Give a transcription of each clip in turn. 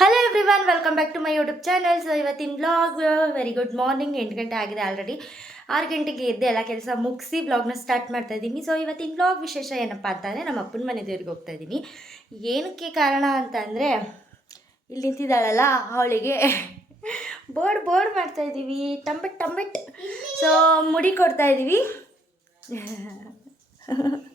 Hello every welcome back to my YouTube channel so ಇವತ್ತಿನ blog very good morning ಎಂಟು ಗಂಟೆ ಆಗಿದೆ already ಆರು ಗಂಟೆಗೆ ಎದ್ದೆ ಎಲ್ಲ ಕೆಲಸ ಮುಗಿಸಿ ಬ್ಲಾಗ್ನ ಸ್ಟಾರ್ಟ್ ಮಾಡ್ತಾ ಇದ್ದೀನಿ. ಸೊ ಇವತ್ತಿನ ಬ್ಲಾಗ್ ವಿಶೇಷ ಏನಪ್ಪ ಅಂತಂದರೆ ನಮ್ಮ ಅಪ್ಪನ ಮನೆ ದೇವ್ರಿಗೆ ಹೋಗ್ತಾ ಇದ್ದೀನಿ. ಏನಕ್ಕೆ ಕಾರಣ ಅಂತಂದರೆ ಇಲ್ಲಿ ನಿಂತಿದ್ದಾಳಲ್ಲ, ಅವಳಿಗೆ ಬೋರ್ಡ್ ಬೋರ್ಡ್ ಮಾಡ್ತಾ ಇದ್ದೀವಿ. ಟಂಬಟ್ ಟಂಬಟ್ ಸೊ ಮುಡಿ ಕೊಡ್ತಾ ಇದ್ದೀವಿ.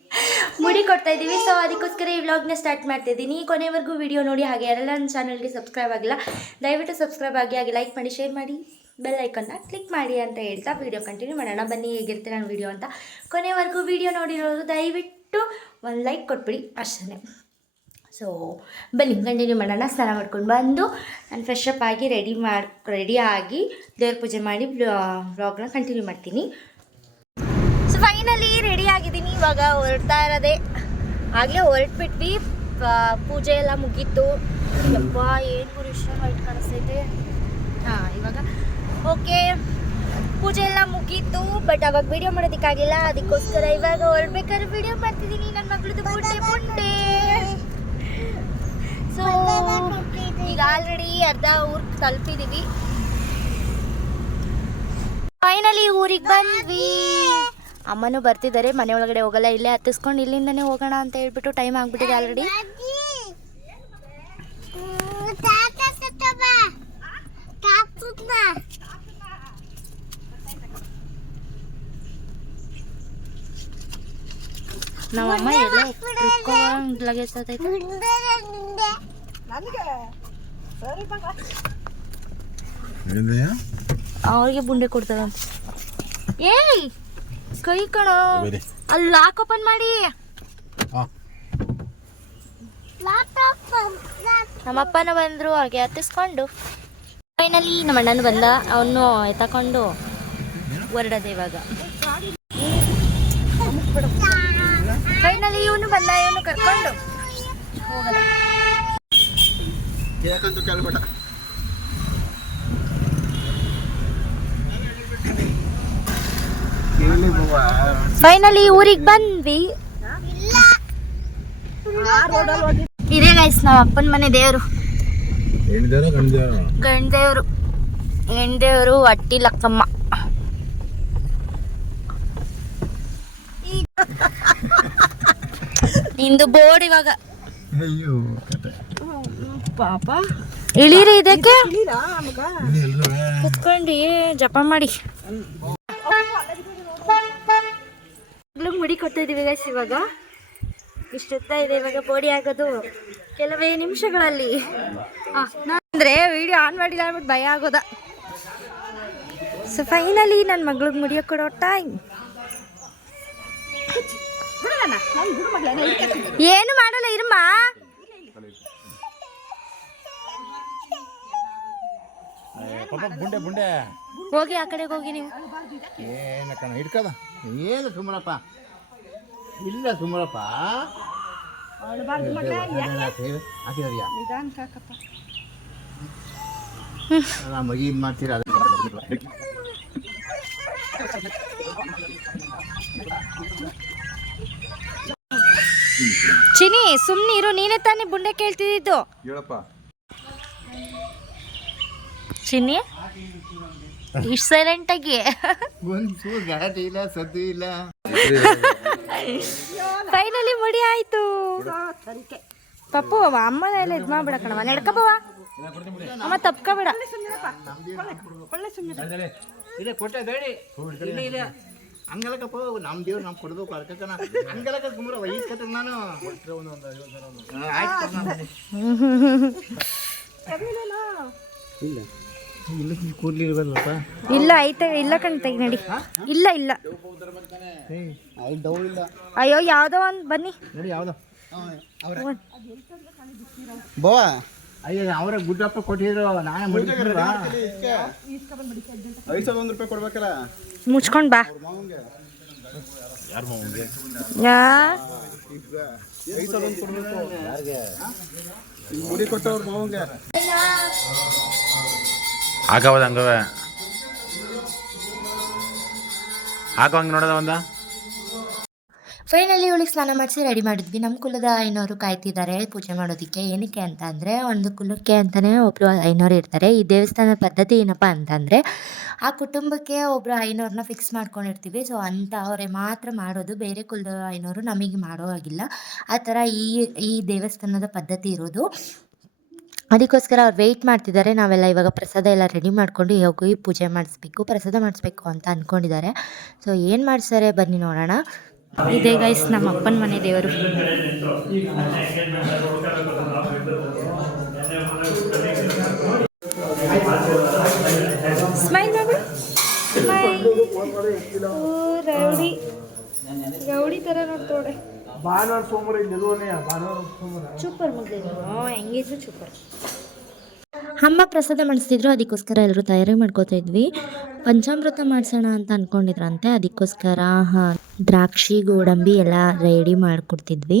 ಮುಡಿ ಕೊಡ್ತಾ ಇದ್ದೀವಿ. ಸೊ ಅದಕ್ಕೋಸ್ಕರ ಈ ವ್ಲಾಗ್ನ ಸ್ಟಾರ್ಟ್ ಮಾಡ್ತಿದ್ದೀನಿ. ಕೊನೆವರೆಗೂ ವಿಡಿಯೋ ನೋಡಿ. ಹಾಗೆ ಯಾರೆಲ್ಲ ನನ್ನ ಚಾನಲ್ಗೆ ಸಬ್ಸ್ಕ್ರೈಬ್ ಆಗಿಲ್ಲ, ದಯವಿಟ್ಟು ಸಬ್ಸ್ಕ್ರೈಬ್ ಆಗಿ, ಹಾಗೆ ಲೈಕ್ ಮಾಡಿ ಶೇರ್ ಮಾಡಿ. ಬೆಲ್ ಐಕನ್ನ ಕ್ಲಿಕ್ ಮಾಡಿ ಅಂತ ಹೇಳ್ತಾ ವಿಡಿಯೋ ಕಂಟಿನ್ಯೂ ಮಾಡೋಣ. ಬನ್ನಿ ಹೇಗಿರುತ್ತೆ ನಾನು ವಿಡಿಯೋ ಅಂತ. ಕೊನೆವರೆಗೂ ವಿಡಿಯೋ ನೋಡಿರೋರು, ದಯವಿಟ್ಟು ಒಂದು ಲೈಕ್ ಕೊಟ್ಬಿಡಿ ಅಷ್ಟೇ ಸೊ ಬನ್ನಿ ಕಂಟಿನ್ಯೂ ಮಾಡೋಣ. ಸ್ನಾನ ಮಾಡ್ಕೊಂಡು ಬಂದು, ನಾನು ಫ್ರೆಶ್ ಅಪ್ ಆಗಿ ರೆಡಿ ಮಾಡಿ ರೆಡಿ ಆಗಿ ದೇವ್ರ ಪೂಜೆ ಮಾಡಿ ವ್ಲಾಗ್ನ ಕಂಟಿನ್ಯೂ ಮಾಡ್ತೀನಿ. ಸೊ ಫೈನಲಿ ಇವಾಗ ಹೊರಡ್ತಾ ಇರೋದೆ. ಆಗಲೇ ಹೊರಟ್ಬಿಟ್ವಿ. ಪೂಜೆ ಎಲ್ಲ ಮುಗೀತು. ಯಪ್ಪ, ಏನು ಪುರುಷ ವೈಟ್ ಕಾಣಿಸ್ತೈತೆ. ಹಾಂ, ಇವಾಗ, ಓಕೆ. ಪೂಜೆ ಎಲ್ಲ ಮುಗೀತು ಬಟ್ ಅವಾಗ ವಿಡಿಯೋ ಮಾಡೋದಕ್ಕಾಗಿಲ್ಲ ಅದಕ್ಕೋಸ್ಕರ ಇವಾಗ ಹೊರಡ್ಬೇಕಾದ್ರೆ ವಿಡಿಯೋ ಮಾಡ್ತಿದ್ದೀನಿ ನನ್ನ ಮಗಳದ್ದು ಬುಂಡೆ ಬುಂಡೆ ಸೊ ಈಗ ಆಲ್ರೆಡಿ ಅರ್ಧ ಊರಿಗೆ ತಲುಪಿದೀವಿ. ಫೈನಲಿ ಊರಿಗೆ ಬಂದ್ವಿ. ಅಮ್ಮನೂ ಬರ್ತಿದ್ದಾರೆ ಮನೆ ಒಳಗಡೆ ಹೋಗಲ್ಲ ಇಲ್ಲೇ ಹತ್ತಿಸ್ಕೊಂಡು ಇಲ್ಲಿಂದನೇ ಹೋಗೋಣ ಅಂತ ಹೇಳ್ಬಿಟ್ಟು ಟೈಮ್ ಆಗ್ಬಿಟ್ಟಿದೆ ಆಲ್ರೆಡಿ ನಮ್ಮಮ್ಮ ಎಲ್ಲ ಅವ್ರಿಗೆ ಬುಂಡೆ ಕೊಡ್ತಾರಂತ. ಏಯ್! ಕೈ ಕಣ. ಅಲ್ಲಿ ಲಾಕ್ ಓಪನ್ ಮಾಡಿ. ಹಾಂ ನಮ್ಮಪ್ಪನ ಬಂದ್ರು ಅವ್ರಿಗೆ ಹತ್ತಿಸ್ಕೊಂಡು ಫೈನಲಿ ನಮ್ಮ ಅಣ್ಣನ ಬಂದ ಅವನು ಎತ್ತಕೊಂಡು ಹೊರಡದೆ ಇವಾಗ. ಫೈನಲಿ ಇವನು ಬಂದ ಇವನು ಕರ್ಕೊಂಡು ಹೋಗಲ್ಲ ಫೈನಲಿ ಊರಿಗೆ ಬಂದ್ವಿ. ಇದೇ ಗೈಸ್ ನಮ್ಮ ಅಪ್ಪನ ಮನೆ ದೇವರು. ಗಂಡ ಗಂಡ್ದೇವ್ರೋ? ಹೆಣ್ದೇವರು ಅಟ್ಟಿ ಲಕ್ಕಮ್ಮ ಇಂದು ಬೋರ್ಡ್ ಇವಾಗ ಪಾಪ. ಇಳೀರಿ ಇದಕ್ಕೆ. ಕುತ್ಕೊಂಡು ಜಪ ಮಾಡಿ. ಮಗ್ಳಿಗ್ ಮುಡಿ ಕೊಡ್ತಾ ಇದೀವಿ ಗೈಸ್ ಇವಾಗ. ಇಷ್ಟುತ್ತ ಇದೆ ಇವಾಗ ಬೋಡಿ ಆಗೋದು. ಕೆಲವೇ ನಿಮಿಷಗಳಲ್ಲಿ. ಅಂದ್ರೆ ವಿಡಿಯೋ ಆನ್ ಮಾಡಿಲ್ಲ ಅಂದ್ಬಿಟ್ಟು ಭಯ ಆಗೋದ. ಸೊ ಫೈನಲಿ ನನ್ನ ಮಗಳಿಗೆ ಮುಡಿಯೋ ಕೊಡೋ ಟೈಮ್ ಏನು ಮಾಡಲ್ಲ ಇರಮ್ಮ ಹೋಗಿ ಆ ಕಡೆಗೆ ಹೋಗಿ ನೀವು. ಏನು ಸುಮ್ಮನಪ್ಪ? ಇಲ್ಲ ಸುಮ್ಮನಪ್ಪ. ಮಗಿ ಮಾಡ್ತೀರಾ? ಅದು ಚಿನಿ ಸುಮ್ನೆ ಇರು ನೀನೇ ತಾನೇ ಬುಂಡೆ ಕೇಳ್ತಿದ್ದು. ಹೇಳಪ್ಪ. ಚಿನ್ನಿ? ಇಷ್ಟು ಸೈಲೆಂಟ್ ಆಗಿ. ಒಂದು ಗಲಾಟೆ ಇಲ್ಲ ಸದ್ದು ಇಲ್ಲ. ಫೈನಲಿ ಮುಡಿ ಆಯ್ತು. ಪಪ್ಪು ಅಮ್ಮ ಎಲ್ಲ ಇದು ಮಾಡ್ಬಿಡ ಕಣವ ನಡ್ಕಬವ ಅಮ್ಮ ತಪ್ಕೊಬೇಡ. ಇದೆ ಕೊಟ್ಟೆ ಬೇಡಿ. ಇಲ್ಲ ಇಲ್ಲ ಹಂಗಲಕಪ್ಪ ನಮ್ಮ ದೇವ್ರು ನಮ್ಗೆ ಕೊಡ್ಬೇಕು ಅರ್ಕನ ಹಂಗಲಕ ಸುಮ್ಮನೆ ವಯಸ್ಕತ್ತ ನಾನು. ಆಯ್ತು. ಇಲ್ಲ. ಇಲ್ಲ ಐತೆ ಇಲ್ಲ ಕಣ್ ತೆಗಿ ನಡಿ. ಇಲ್ಲ ಇಲ್ಲ. ಅಯ್ಯೋ ಯಾವ್ದೋ ಒಂದು ಬನ್ನಿ. ನೋಡಿ ಯಾವ್ದು. ಬೋ ಅಯ್ಯೋ ಅವರ ಗುಡ್ಡಪ್ಪ ಕೊಟ್ಟಿದ್ರು ನಾನೇ ಐದು ಸಾವಿರ ಒಂದು ರೂಪಾಯಿ ಕೊಡ್ಬೇಕಲ್ಲ. ಮುಚ್ಕೊಂಡ್ ಬಾ. ಯಾ? ಐದು ಒಂದು ಕೊಡ್ಬೇಕು. ಮುಡಿ ಕೊಟ್ಟವ್ರ ಮಾವಂಗೆ. ಹಾಕವದ ಹಂಗವೆ? ಆಗವಂಗೆ ನೋಡೋದ ಒಂದ? ಫೈನಲಿ ಇವಳಿಗೆ ಸ್ನಾನ ಮಾಡಿಸಿ ರೆಡಿ ಮಾಡಿದ್ವಿ. ನಮ್ಮ ಕುಲದ ಐನೋರು ಕಾಯ್ತಿದ್ದಾರೆ ಪೂಜೆ ಮಾಡೋದಕ್ಕೆ. ಏನಕ್ಕೆ ಅಂತ ಅಂದರೆ, ಒಂದು ಕುಲಕ್ಕೆ ಅಂತಲೇ ಒಬ್ಬರು ಐನೋರು ಇರ್ತಾರೆ. ಈ ದೇವಸ್ಥಾನದ ಪದ್ಧತಿ ಏನಪ್ಪ ಅಂತಂದರೆ ಆ ಕುಟುಂಬಕ್ಕೆ ಒಬ್ಬರು ಐನೋರನ್ನ ಫಿಕ್ಸ್ ಮಾಡ್ಕೊಂಡಿರ್ತೀವಿ. ಸೊ ಅಂತ ಅವರೇ ಮಾತ್ರ ಮಾಡೋದು. ಬೇರೆ ಕುಲದ ಐನೋರು ನಮಗೆ ಮಾಡೋ ಹಾಗಿಲ್ಲ. ಆ ಥರ ಈ ಈ ದೇವಸ್ಥಾನದ ಪದ್ಧತಿ ಇರೋದು. ಅದಕ್ಕೋಸ್ಕರ ಅವ್ರು ವೆಯ್ಟ್ ಮಾಡ್ತಿದ್ದಾರೆ. ನಾವೆಲ್ಲ ಇವಾಗ ಪ್ರಸಾದ ಎಲ್ಲ ರೆಡಿ ಮಾಡ್ಕೊಂಡು ಹೋಗಿ ಪೂಜೆ ಮಾಡಿಸ್ಬೇಕು, ಪ್ರಸಾದ ಮಾಡಿಸ್ಬೇಕು ಅಂತ ಅಂದ್ಕೊಂಡಿದ್ದಾರೆ ಸೊ ಏನು ಮಾಡಿಸ್ತಾರೆ ಬನ್ನಿ ನೋಡೋಣ. ಇದೇ ಗೈಸ್ ನಮ್ಮ ಅಪ್ಪನ ಮನೆ ದೇವರು. Smile rowdy. ರೌಡಿ ನೋಡ್ತೋಡೆ ಭಾನುವಾರ, ಸೋಮವಾರ ಭಾನುವಾರ, ಸೋಮವಾರ. ಸೂಪರ್ ಮುಗ್ದಿದ್ರು ಹೆಂಗಿದ್ರು ಸೂಪರ್ ಅಮ್ಮ ಪ್ರಸಾದ ಮಾಡಿಸ್ತಿದ್ರು, ಅದಕ್ಕೋಸ್ಕರ ಎಲ್ಲರೂ ತಯಾರಿ ಮಾಡ್ಕೋತಾ ಇದ್ವಿ. ಪಂಚಾಮೃತ ಮಾಡಿಸೋಣ ಅಂತ ಅಂದ್ಕೊಂಡಿದ್ರಂತೆ ಅದಕ್ಕೋಸ್ಕರ ದ್ರಾಕ್ಷಿ, ಗೋಡಂಬಿ ಎಲ್ಲ ರೆಡಿ ಮಾಡಿಕೊಡ್ತಿದ್ವಿ.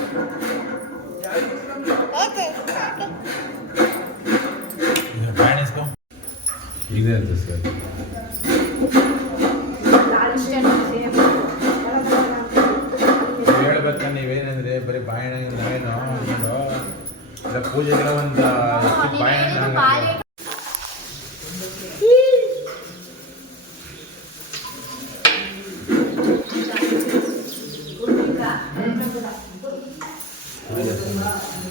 음. 응.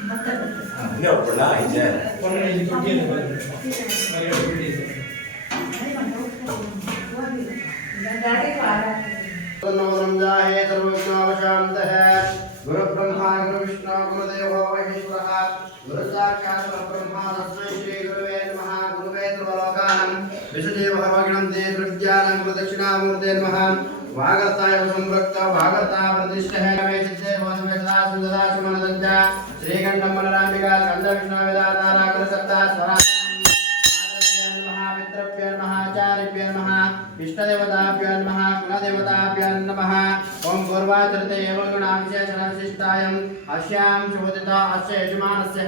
No, we're not, he's in. వాగస్తాయ సంపృక్త వాగస్తా ప్రతిష్టేమేదాసుమనదంజ శ్రీకంఠం బలరాంబికా స్కంద విష్ణువేదారాకృ సప్తా స్వరా మహాచారిభ్య నమ ఇష్టదేవతాభ్య నమ కులదేవతాభ్య నమ ఓం పూర్వాచరిత ఏవగుణావిశేషణ విశిష్టాయ అశ్యాం శుభోదిత అస్య యజమానస్య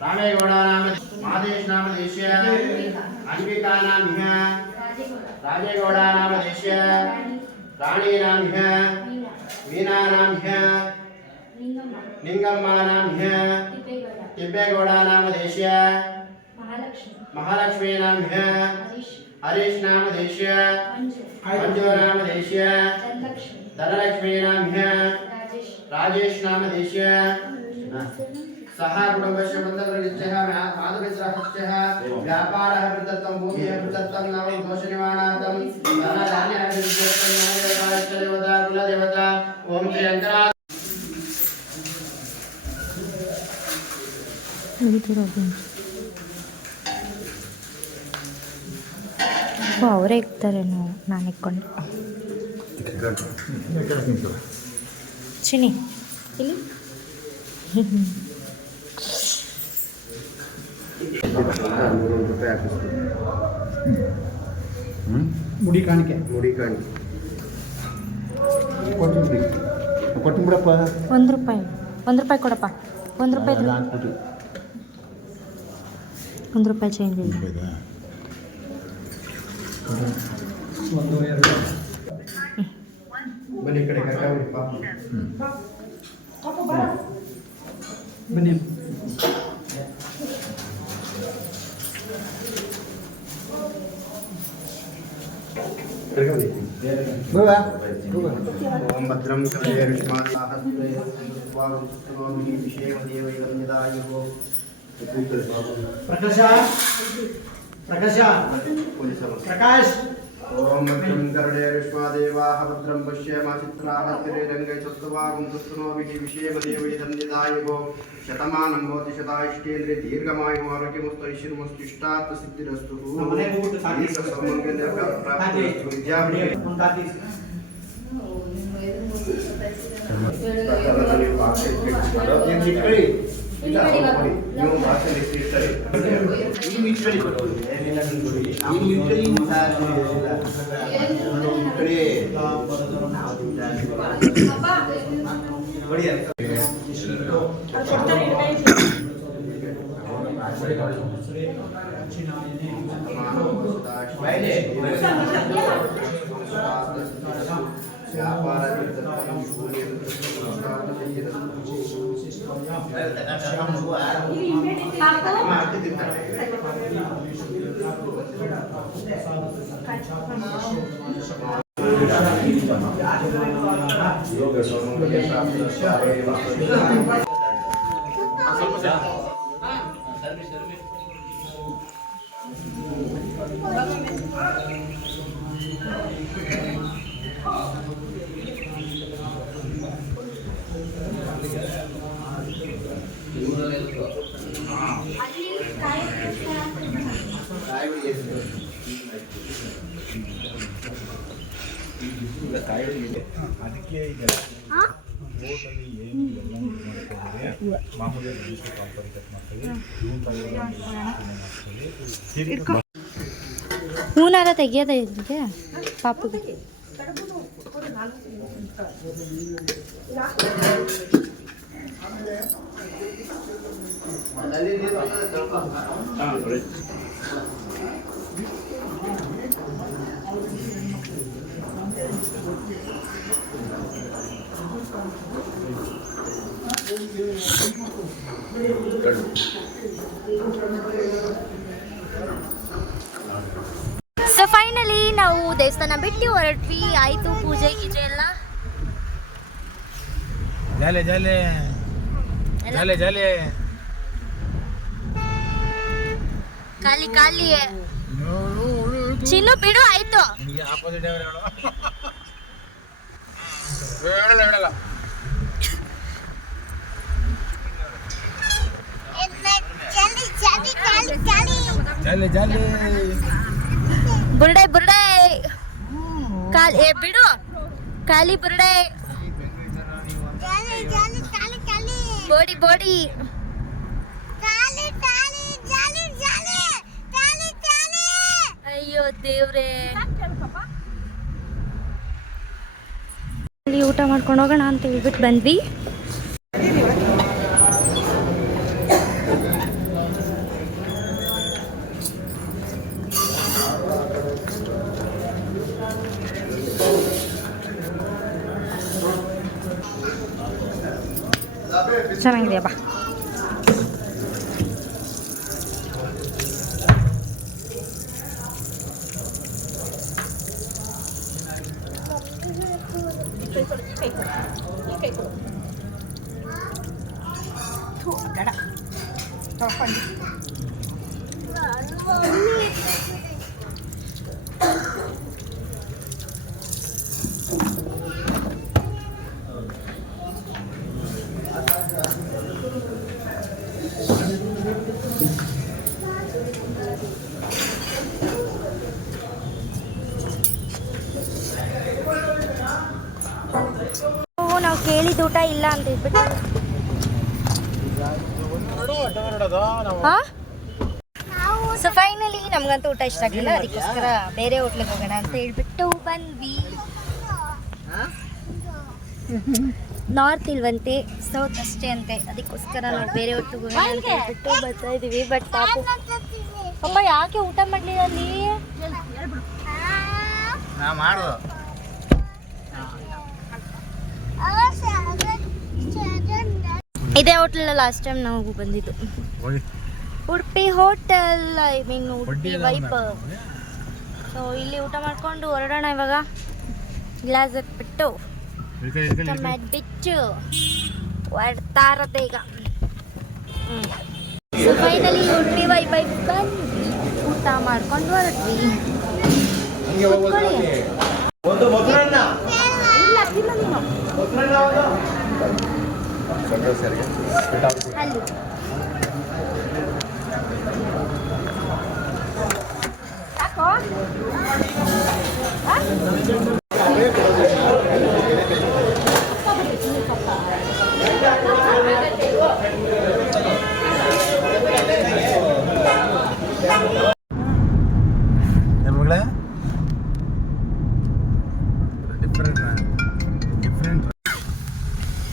రామే గౌడానామ राजगौड़ा नाम देश्य राणी नाम है मीना नाम है निंगम्मा नाम है तिब्बेगौड़ा नाम देश्य महालक्ष्मी महालक्ष्मी नाम है हरीश नाम देश्य मंजू नाम देश्य धनलक्ष्मी नाम है राजेश नाम देश्य ನಾಮ ದೇಶ್ಯ ಧನಲಕ್ಷ್ಮೀ ನಾಮ ಇಹ ರಾಜೇಶ್ ನಾಮ ದೇಶ್ಯ सह कुटुम्बस्य बन्धुवर्गस्य माधुमित्रस्य व्यापारः वृद्धत्वं भूमिः वृद्धत्वं नाम दोषनिवारणार्थं धनधान्यः वृद्ध्यर्थं नामदेवता इष्टदेवता कुलदेवता ओम श्री अंकरा ಅವರೇ ಇಕ್ತಾರೇನೋ ನಾನು ಇಕ್ಕೊಂಡು ಚಿನಿ ಇಲ್ಲಿ ಮುಡಿ ಕಾಣಿಕೆ. ಮುಡಿ ಕಾಣಿಕೆ. ಕೊಟ್ಟು ಕೊಟ್ಟು ಬಿಡಪ್ಪ. ಒಂದು ರೂಪಾಯಿ. ಒಂದು ರೂಪಾಯಿ ಕೊಡಪ್ಪ. ಒಂದು ರೂಪಾಯಿ ಒಂದು ರೂಪಾಯಿ ಚೇಂಜ್ ಇಲ್ಲ ಒಂದು ಎರಡು ಬನ್ನಿ ಕಡೆ ಕರ್ಕೊಂಡು ಬನ್ನಿ. भुवभद्रं प्रकाश प्रकाश प्रकाश। ओम भद्रं कर्णेरुष्मादेवाः भद्रं पश्येमाचित्राः स्थिरेरङ्गे चत्वागुन्तस्तुनोभिषेमदेवैदं निधायगो शतमानं भवति शतायुष्टेन्द्रे दीर्घमायुम् आरोग्यमुस्तैशिर्मुष्टिष्टात् सिद्धिरस्तु विद्याभ्यास వ్యాపార Io che sono un pesante da sciare, ma Oh. ಒಂದು ಇದೆ ಅದಕ್ಕೆ ಈಗ ಬೋಟಲ್ಲಿ ಏನು ಎಲ್ಲ ಮಾಮೂಲಿ ರಿಜಿಸ್ಟರ್ ಕಾಂಪನಿ ಕಟ್ ಮಾಡ್ತೀವಿ. ಜೂನ್ ಮಾಡ್ತೀವಿ. ಹೂನಾರ ತೆಗಿಯೋದ ಇಲ್ಲಿಗೆ ಪಾಪುಗೆ. ಸೊ ಫೈನಲಿ ನಾವು ದೇವಸ್ಥಾನ ಬಿಟ್ಟು ಹೊರಟ್ವಿ. ಆಯ್ತು ಪೂಜೆ ಗೀಜೆ ಎಲ್ಲ. ಜಾಲೆ ಜಾಲೆ. ಜಾಲೆ ಜಾಲೆ. ಖಾಲಿ ಖಾಲಿ. ಚಿನ್ನು ಬಿಡು ಆಯ್ತು. ಆಪೋಸಿಟ್ ಹೇಳು ಹೇಳಲ್ಲ ಹೇಳಲ್ಲ ಜಾಲೆ ಜಾಲೆ ಬುರ್ಡೆ ಬುರ್ಡೆ ಕಾಲ್ ಏ ಬಿಡು ಖಾಲಿ ಬುರ್ಡೆ ಬೋಡಿ ಬೋಡಿ ಅಯ್ಯೋ ದೇವ್ರೆ ಊಟ ಮಾಡ್ಕೊಂಡು ಹೋಗೋಣ ಅಂತ ಹೇಳ್ಬಿಟ್ಟು ಬಂದ್ವಿ. ಚೆನ್ನಾಗಿದೆಯಾ? ನಾವು ಕೇಳಿದ ಊಟ ಇಲ್ಲ ಅಂತ ಹೇಳ್ಬಿಟ್ಟು. ಸೊ ಫೈನಲಿ ನಮ್ಗಂತೂ ಊಟ ಇಷ್ಟ ಆಗಲಿಲ್ಲ. ಅದಕ್ಕೋಸ್ಕರ ಬೇರೆ ಹೋಟ್ಲಿಗೆ ಹೋಗೋಣ ಅಂತ ಹೇಳ್ಬಿಟ್ಟು ಬಂದ್ವಿ. ನಾರ್ತ್ ಇಲ್ವಂತೆ ಸೌತ್ ಅಷ್ಟೇ ಅಂತೆ. ಅದಕ್ಕೋಸ್ಕರ ನಾವು ಬೇರೆ ಹೋಟ್ಲಿಗೆ ಹೋಗೋಣ ಅಂತ ಹೇಳ್ಬಿಟ್ಟು ಬರ್ತಾ ಇದೀವಿ. ಬಟ್ ಪಾಪು ಅಪ್ಪ ಯಾಕೆ ಊಟ ಮಾಡಲಿಲ್ಲ ಅಲ್ಲಿ? ಇದೇ ಹೋಟ್ಲಲ್ಲಿ ಲಾಸ್ಟ್ ಟೈಮ್ ನಾವು ಬಂದಿದ್ದು. Udupi hotel I mean Udupi vibe so ಇಲ್ಲಿ ಊಟ ಮಾಡ್ಕೊಂಡು ಹೊರಡೋಣ ಇವಾಗ. ಗ್ಲಾಸ್ ಬಿಟ್ಟು. ಬಿಚ್ಚು ಬಿಟ್ಟು ಹೊಡ್ತಾ ಇರತ್ತೆ ಈಗ. ಸೊ ಫೈನಲಿ ಉಡುಪಿ ವೈಪ್ ಬಂದು ಬಂದ್ವಿ. ಊಟ ಮಾಡ್ಕೊಂಡು ಹೊರಟ್ವಿ. ಇಲ್ಲ ತಿನ್ನು ನೀನು. ಅಲ್ಲಿ.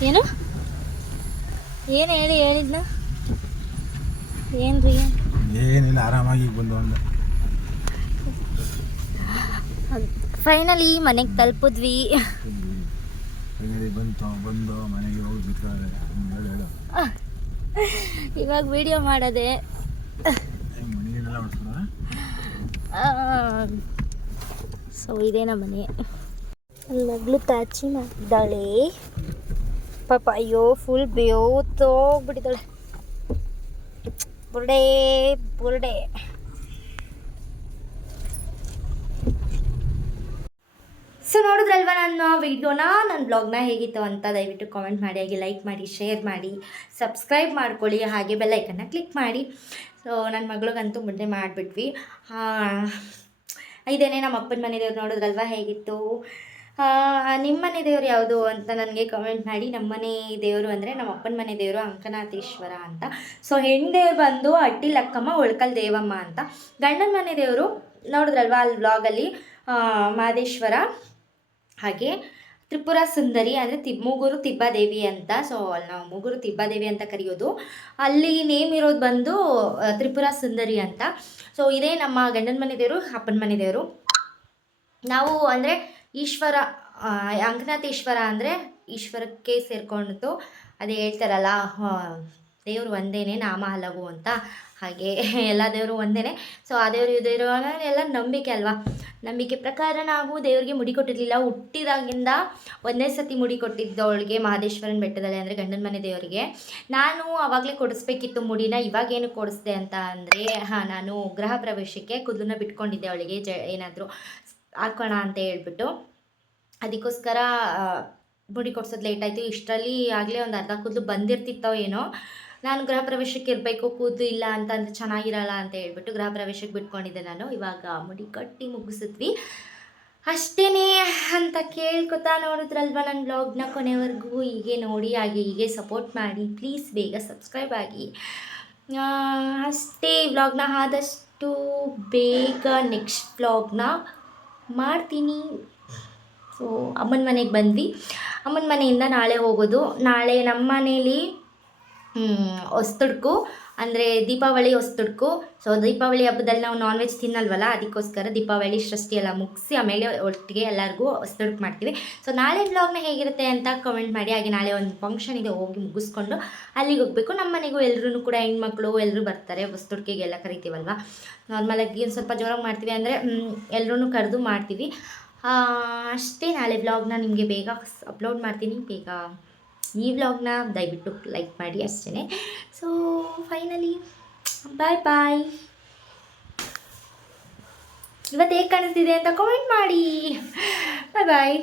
ಏನು ಏನು? ಹೇಳಿ ಹೇಳಿದ್ನ? ಏನ್ರಿ? ಏನಿಲ್ಲ ಆರಾಮಾಗಿ ಬಂದು ಒಂದು ಫೈನಲಿ ಮನೆಗೆ ತಲುಪಿದ್ವಿ. ಇವಾಗ ವಿಡಿಯೋ ಮಾಡೋದೆ. ಸೊ ಇದೇ ನಮ್ಮ ಮನೆ. ಮಗಳು ತಾಚಿ ಮಾಡಿದ್ದಾಳೆ ಪಾಪ ಅಯ್ಯೋ ಫುಲ್ ಬೇಯೋತೋಗ್ಬಿಟ್ಟಿದ್ದಾಳೆ ಬುರ್ಡೇ ಬುರ್ಡೆ. ಸೊ ನೋಡಿದ್ರಲ್ವ ನನ್ನ ವಿಡಿಯೋನ? ನನ್ನ ಬ್ಲಾಗ್ನ ಹೇಗಿತ್ತು ಅಂತ ದಯವಿಟ್ಟು ಕಾಮೆಂಟ್ ಮಾಡಿ, ಹಾಗೆ ಲೈಕ್ ಮಾಡಿ ಶೇರ್ ಮಾಡಿ ಸಬ್ಸ್ಕ್ರೈಬ್ ಮಾಡ್ಕೊಳ್ಳಿ, ಹಾಗೆ ಬೆಲ್ಲೈಕನ್ನ ಕ್ಲಿಕ್ ಮಾಡಿ. ಸೊ ನನ್ನ ಮಗಳಿಗಂತೂ ಮುಂದೆ ಮಾಡಿಬಿಟ್ವಿ. ಇದೇನೇ ನಮ್ಮ ಅಪ್ಪನ ಮನೆ ದೇವ್ರು ನೋಡಿದ್ರಲ್ವ ಹೇಗಿತ್ತು? ನಿಮ್ಮ ಮನೆ ದೇವರು ಯಾವುದು ಅಂತ ನನಗೆ ಕಮೆಂಟ್ ಮಾಡಿ. ನಮ್ಮ ಮನೆ ದೇವರು ಅಂದರೆ ನಮ್ಮ ಅಪ್ಪನ ಮನೆ ದೇವರು ಅಂಕನಾಥೇಶ್ವರ ಅಂತ. ಸೊ ಹೆಂಡೆ ಬಂದು ಅಟ್ಟಿ ಲಕ್ಕಮ್ಮ ಒಳ್ಕಲ್ ದೇವಮ್ಮ ಅಂತ. ಗಂಡನ ಮನೆ ದೇವರು ನೋಡಿದ್ರಲ್ವ ಅಲ್ಲಿ ವ್ಲಾಗಲ್ಲಿ ಮಾದೇಶ್ವರ. ಹಾಗೆ ತ್ರಿಪುರ ಸುಂದರಿ ಅಂದರೆ ತಿ ಮೂಗೂರು ತಿಬ್ಬಾದೇವಿ ಅಂತ ಸೊ ಅಲ್ಲಿ ನಾವು ಮೂಗುರು ತಿಬ್ಬಾದೇವಿ ಅಂತ ಕರೆಯೋದು. ಅಲ್ಲಿ ನೇಮ್ ಇರೋದು ಬಂದು ತ್ರಿಪುರ ಸುಂದರಿ ಅಂತ. ಸೊ ಇದೇ ನಮ್ಮ ಗಂಡನ ಮನೆ ದೇವರು ಅಪ್ಪನ ಮನೆ ದೇವರು ನಾವು ಅಂದರೆ ಈಶ್ವರ ಅಂಕನಾಥೇಶ್ವರ ಅಂದರೆ ಈಶ್ವರಕ್ಕೆ ಸೇರ್ಕೊಂಡು ಅದೇ ಹೇಳ್ತಾರಲ್ಲ ದೇವರು ಒಂದೇನೆ ನಾಮ ಹಲವು ಅಂತ. ಹಾಗೆ ಎಲ್ಲ ದೇವರು ಒಂದೇ ಸೊ ಆ ದೇವರು ದೇವರು ಎಲ್ಲ ನಂಬಿಕೆ ಅಲ್ವಾ? ನಂಬಿಕೆ ಪ್ರಕಾರ ನಾವು ದೇವರಿಗೆ ಮುಡಿ ಕೊಟ್ಟಿರಲಿಲ್ಲ. ಹುಟ್ಟಿದಾಗಿಂದ ಒಂದೇ ಸತಿ ಮುಡಿ ಕೊಟ್ಟಿದ್ದವಳಿಗೆ ಮಹದೇಶ್ವರನ ಬೆಟ್ಟದಲ್ಲಿ ಅಂದರೆ ಗಂಡನ ಮನೆ ದೇವರಿಗೆ. ನಾನು ಆವಾಗಲೇ ಕೊಡಿಸ್ಬೇಕಿತ್ತು ಮುಡಿನ ಇವಾಗೇನು ಕೊಡಿಸ್ದೆ ಅಂತ ಅಂದರೆ, ಹಾಂ, ನಾನು ಗೃಹ ಪ್ರವೇಶಕ್ಕೆ ಕೂದಲನ್ನ ಬಿಟ್ಕೊಂಡಿದ್ದೆ ಅವಳಿಗೆ. ಜ, ಏನಾದರೂ ಹಾಕೋಣ ಅಂತ ಹೇಳ್ಬಿಟ್ಟು. ಅದಕ್ಕೋಸ್ಕರ ಮುಡಿ ಕೊಡ್ಸೋದು ಲೇಟ್ ಆಯಿತು. ಇಷ್ಟರಲ್ಲಿ ಆಗಲೇ ಒಂದು ಅರ್ಧ ಕೂದಲು ಬಂದಿರ್ತಿತ್ತೋ ಏನೋ. ನಾನು ಗೃಹ ಪ್ರವೇಶಕ್ಕೆ ಇರಬೇಕು, ಕೂತು ಇಲ್ಲ ಅಂತಂದರೆ ಚೆನ್ನಾಗಿರಲ್ಲ ಅಂತ ಹೇಳ್ಬಿಟ್ಟು ಗೃಹ ಪ್ರವೇಶಕ್ಕೆ ಬಿಟ್ಕೊಂಡಿದ್ದೆ ನಾನು. ಇವಾಗ ಮುಡಿ ಕಟ್ಟಿ ಮುಗಿಸಿದ್ವಿ. ಅಷ್ಟೇ ಅಂತ ಕೇಳ್ಕೊತಾ ನೋಡಿದ್ರಲ್ವ ನನ್ನ ಬ್ಲಾಗ್ನ ಕೊನೆವರೆಗೂ? ಹೀಗೆ ನೋಡಿ, ಹಾಗೆ ಹೀಗೆ ಸಪೋರ್ಟ್ ಮಾಡಿ ಪ್ಲೀಸ್ ಬೇಗ ಸಬ್ಸ್ಕ್ರೈಬ್ ಆಗಿ. ಅಷ್ಟೇ ವ್ಲಾಗ್ನ ಆದಷ್ಟು ಬೇಗ ನೆಕ್ಸ್ಟ್ ವ್ಲಾಗ್ನ ಮಾಡ್ತೀನಿ. ಸೊ ಅಮ್ಮನ ಮನೆಗೆ ಬಂದ್ವಿ. ಅಮ್ಮನ ಮನೆಯಿಂದ ನಾಳೆ ಹೋಗೋದು. ನಾಳೆ ನಮ್ಮ ಮನೇಲಿ ಹೊಸ್ತಡ್ಕು ಅಂದರೆ ದೀಪಾವಳಿ ಹೊಸ್ತುಡ್ಕು ಸೊ ದೀಪಾವಳಿ ಹಬ್ಬದಲ್ಲಿ ನಾವು ನಾನ್ ವೆಜ್ ತಿನ್ನಲ್ವಲ್ಲ, ಅದಕ್ಕೋಸ್ಕರ ದೀಪಾವಳಿ ಸೃಷ್ಟಿ ಎಲ್ಲ ಮುಗಿಸಿ, ಆಮೇಲೆ ಒಟ್ಟಿಗೆ ಎಲ್ಲರಿಗೂ ಹೊಸ್ತುಡ್ಕು ಮಾಡ್ತೀವಿ. ಸೊ ನಾಳೆ ವ್ಲಾಗ್ನ ಹೇಗಿರುತ್ತೆ ಅಂತ ಕಮೆಂಟ್ ಮಾಡಿ, ಹಾಗೆ ನಾಳೆ ಒಂದು ಫಂಕ್ಷನ್ ಇದೆ ಹೋಗಿ ಮುಗಿಸ್ಕೊಂಡು ಅಲ್ಲಿಗೆ ಹೋಗಬೇಕು. ನಮ್ಮ ಮನೆಗೂ ಎಲ್ಲರೂ ಕೂಡ ಹೆಣ್ಮಕ್ಳು ಎಲ್ಲರೂ ಬರ್ತಾರೆ ಹೊಸ್ತುಡ್ಕಿಗೆಲ್ಲ ಕರಿತೀವಲ್ವ? ನಾರ್ಮಲಾಗಿ ಸ್ವಲ್ಪ ಜೋರಾಗಿ ಮಾಡ್ತೀವಿ ಅಂದರೆ ಎಲ್ಲರೂ ಕರೆದು ಮಾಡ್ತೀವಿ. ಅಷ್ಟೇ ನಾಳೆ ವ್ಲಾಗ್ನ ನಿಮಗೆ ಬೇಗ ಅಪ್ಲೋಡ್ ಮಾಡ್ತೀನಿ. ಬೇಗ ಈ ವ್ಲಾಗ್ನ ದಯವಿಟ್ಟು ಲೈಕ್ ಮಾಡಿ ಅಷ್ಟೇ ಸೊ ಫೈನಲಿ ಬಾಯ್ ಬಾಯ್ ಇವತ್ತು ಹೇಗೆ ಕಾಣಿಸ್ತಿದೆ ಅಂತ ಕಮೆಂಟ್ ಮಾಡಿ. ಬಾಯ್ ಬಾಯ್